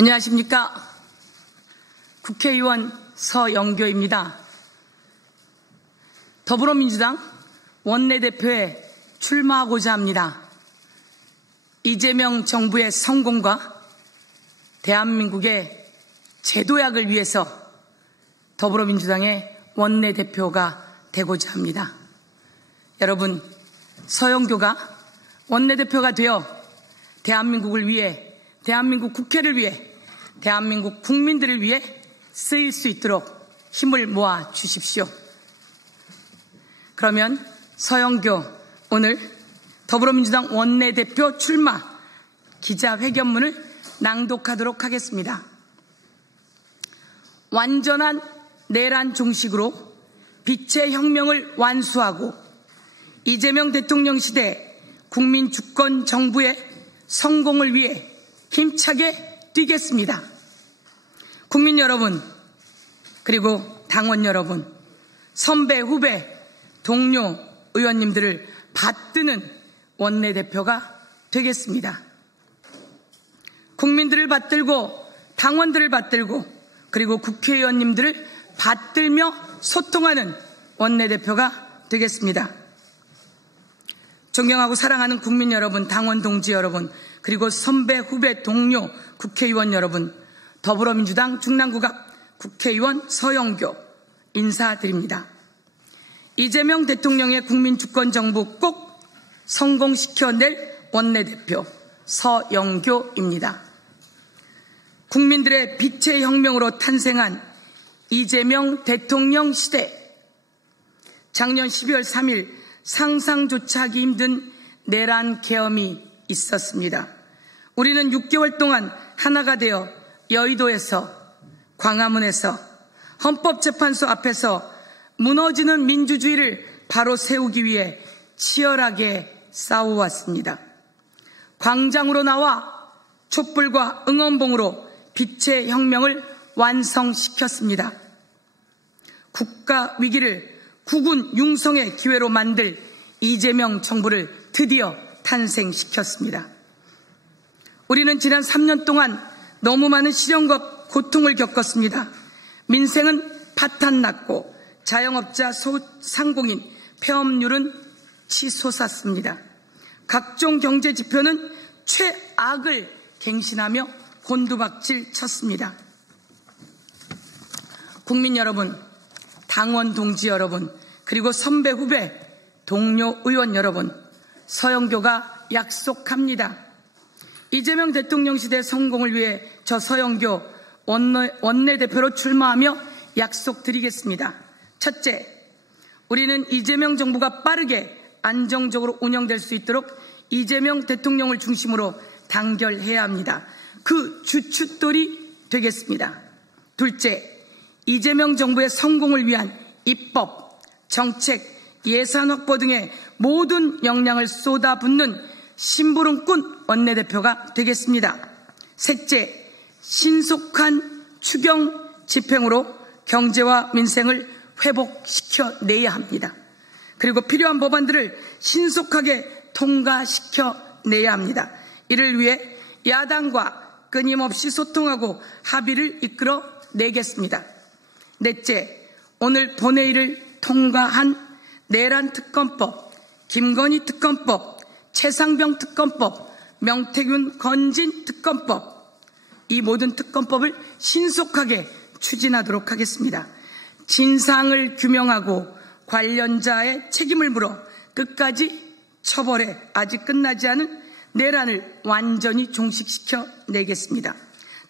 안녕하십니까. 국회의원 서영교입니다. 더불어민주당 원내대표에 출마하고자 합니다. 이재명 정부의 성공과 대한민국의 제도약을 위해서 더불어민주당의 원내대표가 되고자 합니다. 여러분, 서영교가 원내대표가 되어 대한민국을 위해, 대한민국 국회를 위해, 대한민국 국민들을 위해 쓰일 수 있도록 힘을 모아 주십시오. 그러면 서영교 오늘 더불어민주당 원내대표 출마 기자회견문을 낭독하도록 하겠습니다. 완전한 내란 종식으로 빛의 혁명을 완수하고 이재명 대통령 시대 국민 주권 정부의 성공을 위해 힘차게 뛰겠습니다. 국민 여러분, 그리고 당원 여러분, 선배, 후배, 동료 의원님들을 받드는 원내대표가 되겠습니다. 국민들을 받들고 당원들을 받들고 그리고 국회의원님들을 받들며 소통하는 원내대표가 되겠습니다. 존경하고 사랑하는 국민 여러분, 당원 동지 여러분, 그리고 선배, 후배, 동료 국회의원 여러분, 더불어민주당 중랑구갑 국회의원 서영교 인사드립니다. 이재명 대통령의 국민주권정부 꼭 성공시켜낼 원내대표 서영교입니다. 국민들의 빛의 혁명으로 탄생한 이재명 대통령 시대, 작년 12월 3일 상상조차 하기 힘든 내란 계엄이 있었습니다. 우리는 6개월 동안 하나가 되어 여의도에서, 광화문에서, 헌법재판소 앞에서 무너지는 민주주의를 바로 세우기 위해 치열하게 싸워왔습니다. 광장으로 나와 촛불과 응원봉으로 빛의 혁명을 완성시켰습니다. 국가 위기를 국군 융성의 기회로 만들 이재명 정부를 드디어 탄생시켰습니다. 우리는 지난 3년 동안 너무 많은 시련과 고통을 겪었습니다. 민생은 파탄났고 자영업자 소상공인 폐업률은 치솟았습니다. 각종 경제 지표는 최악을 갱신하며 곤두박질 쳤습니다. 국민 여러분, 당원 동지 여러분, 그리고 선배, 후배, 동료 의원 여러분, 서영교가 약속합니다. 이재명 대통령 시대 성공을 위해 저 서영교 원내대표로 출마하며 약속드리겠습니다. 첫째, 우리는 이재명 정부가 빠르게 안정적으로 운영될 수 있도록 이재명 대통령을 중심으로 단결해야 합니다. 그 주춧돌이 되겠습니다. 둘째, 이재명 정부의 성공을 위한 입법, 정책, 예산 확보 등의 모든 역량을 쏟아붓는 심부름꾼 원내대표가 되겠습니다. 셋째, 신속한 추경 집행으로 경제와 민생을 회복시켜내야 합니다. 그리고 필요한 법안들을 신속하게 통과시켜내야 합니다. 이를 위해 야당과 끊임없이 소통하고 합의를 이끌어내겠습니다. 넷째, 오늘 본회의를 통과한 내란 특검법, 김건희 특검법, 최상병 특검법, 명태균 건진 특검법, 이 모든 특검법을 신속하게 추진하도록 하겠습니다. 진상을 규명하고 관련자의 책임을 물어 끝까지 처벌해 아직 끝나지 않은 내란을 완전히 종식시켜 내겠습니다.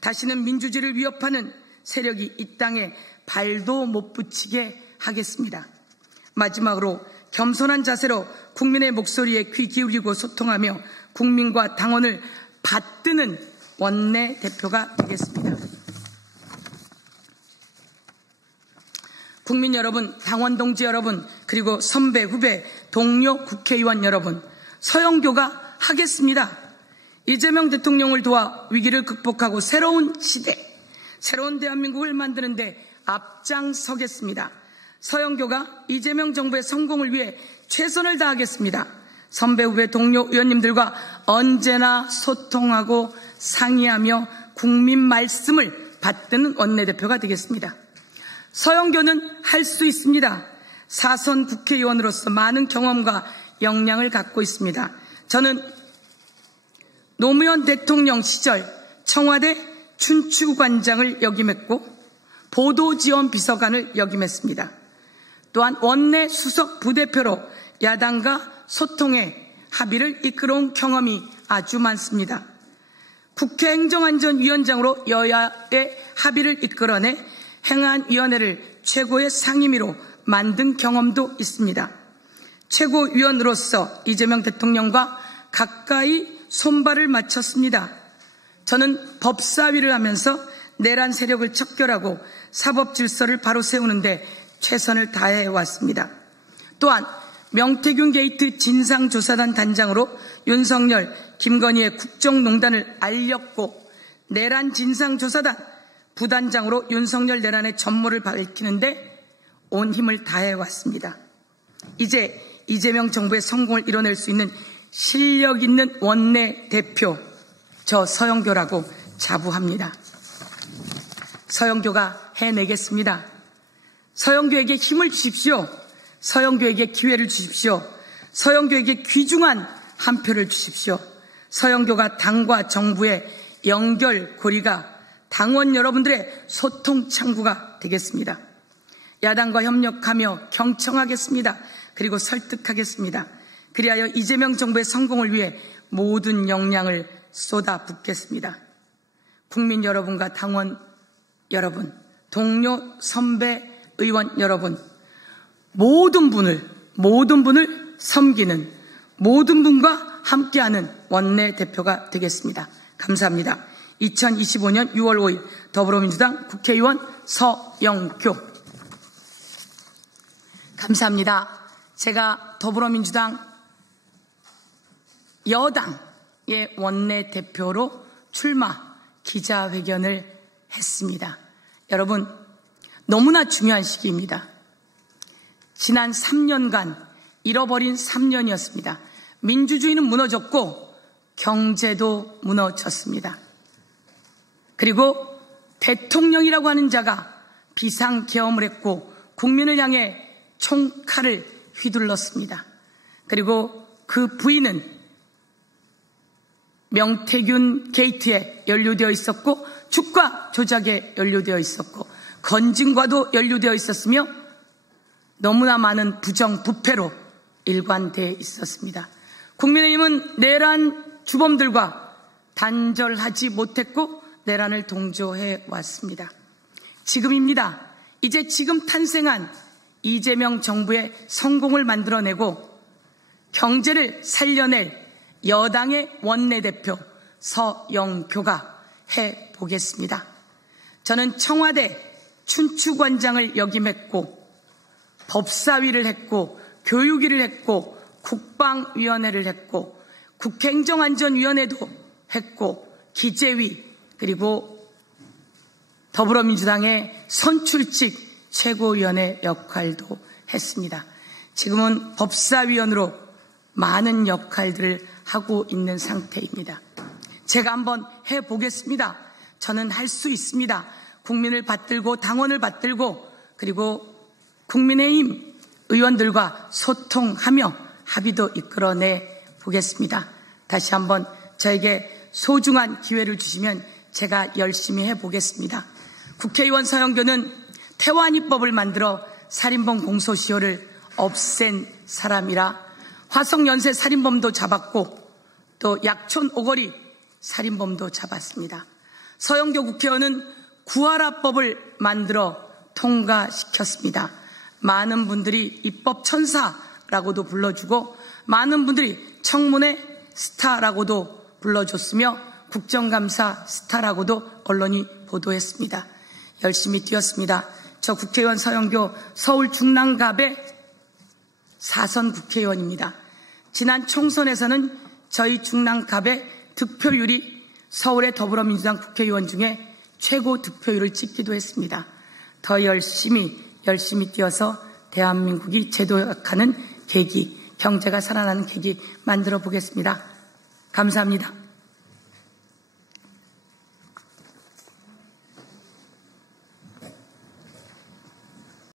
다시는 민주주의를 위협하는 세력이 이 땅에 발도 못 붙이게 하겠습니다. 마지막으로 겸손한 자세로 국민의 목소리에 귀 기울이고 소통하며 국민과 당원을 받드는 원내대표가 되겠습니다. 국민 여러분, 당원 동지 여러분, 그리고 선배, 후배, 동료 국회의원 여러분, 서영교가 하겠습니다. 이재명 대통령을 도와 위기를 극복하고 새로운 시대, 새로운 대한민국을 만드는데 앞장서겠습니다. 서영교가 이재명 정부의 성공을 위해 최선을 다하겠습니다. 선배, 후배, 동료 의원님들과 언제나 소통하고 상의하며 국민 말씀을 받드는 원내대표가 되겠습니다. 서영교는 할 수 있습니다. 4선 국회의원으로서 많은 경험과 역량을 갖고 있습니다. 저는 노무현 대통령 시절 청와대 춘추관장을 역임했고 보도지원 비서관을 역임했습니다. 또한 원내 수석 부대표로 야당과 소통의 합의를 이끌어온 경험이 아주 많습니다. 국회 행정안전위원장으로 여야의 합의를 이끌어내 행안위원회를 최고의 상임위로 만든 경험도 있습니다. 최고위원으로서 이재명 대통령과 가까이 손발을 맞췄습니다. 저는 법사위를 하면서 내란 세력을 척결하고 사법 질서를 바로 세우는데 최선을 다해 왔습니다. 또한 명태균 게이트 진상조사단 단장으로 윤석열, 김건희의 국정농단을 알렸고 내란 진상조사단 부단장으로 윤석열 내란의 전모를 밝히는데 온 힘을 다해 왔습니다. 이제 이재명 정부의 성공을 이뤄낼 수 있는 실력 있는 원내대표, 저 서영교라고 자부합니다. 서영교가 해내겠습니다. 서영교에게 힘을 주십시오. 서영교에게 기회를 주십시오. 서영교에게 귀중한 한 표를 주십시오. 서영교가 당과 정부의 연결고리가 당원 여러분들의 소통 창구가 되겠습니다. 야당과 협력하며 경청하겠습니다. 그리고 설득하겠습니다. 그리하여 이재명 정부의 성공을 위해 모든 역량을 쏟아붓겠습니다. 국민 여러분과 당원 여러분, 동료, 선배, 의원 여러분, 모든 분을 섬기는 모든 분과 함께하는 원내대표가 되겠습니다. 감사합니다. 2025년 6월 5일 더불어민주당 국회의원 서영교. 감사합니다. 제가 더불어민주당 여당의 원내대표로 출마 기자회견을 했습니다. 여러분, 너무나 중요한 시기입니다. 지난 3년간 잃어버린 3년이었습니다. 민주주의는 무너졌고 경제도 무너졌습니다. 그리고 대통령이라고 하는 자가 비상계엄을 했고 국민을 향해 총칼을 휘둘렀습니다. 그리고 그 부인은 명태균 게이트에 연루되어 있었고 주가 조작에 연루되어 있었고 건진과도 연루되어 있었으며 너무나 많은 부정부패로 일관되어 있었습니다. 국민의힘은 내란 주범들과 단절하지 못했고 내란을 동조해 왔습니다. 지금입니다. 이제 지금 탄생한 이재명 정부의 성공을 만들어내고 경제를 살려낼 여당의 원내대표 서영교가 해보겠습니다. 저는 청와대 춘추관장을 역임했고 법사위를 했고 교육위를 했고 국방위원회를 했고 국회행정안전위원회도 했고 기재위 그리고 더불어민주당의 선출직 최고위원회 역할도 했습니다. 지금은 법사위원으로 많은 역할들을 하고 있는 상태입니다. 제가 한번 해보겠습니다. 저는 할 수 있습니다. 국민을 받들고 당원을 받들고 그리고 국민의힘 의원들과 소통하며 합의도 이끌어내 보겠습니다. 다시 한번 저에게 소중한 기회를 주시면 제가 열심히 해보겠습니다. 국회의원 서영교는 태완이법을 만들어 살인범 공소시효를 없앤 사람이라 화성연쇄 살인범도 잡았고 또 약촌 오거리 살인범도 잡았습니다. 서영교 국회의원은 구하라법을 만들어 통과시켰습니다. 많은 분들이 입법 천사라고도 불러주고 많은 분들이 청문회 스타라고도 불러줬으며 국정감사 스타라고도 언론이 보도했습니다. 열심히 뛰었습니다. 저 국회의원 서영교 서울 중랑갑의 4선 국회의원입니다. 지난 총선에서는 저희 중랑갑의 득표율이 서울의 더불어민주당 국회의원 중에 최고 득표율을 찍기도 했습니다. 더 열심히 뛰어서 대한민국이 제도화하는 계기, 경제가 살아나는 계기 만들어 보겠습니다. 감사합니다.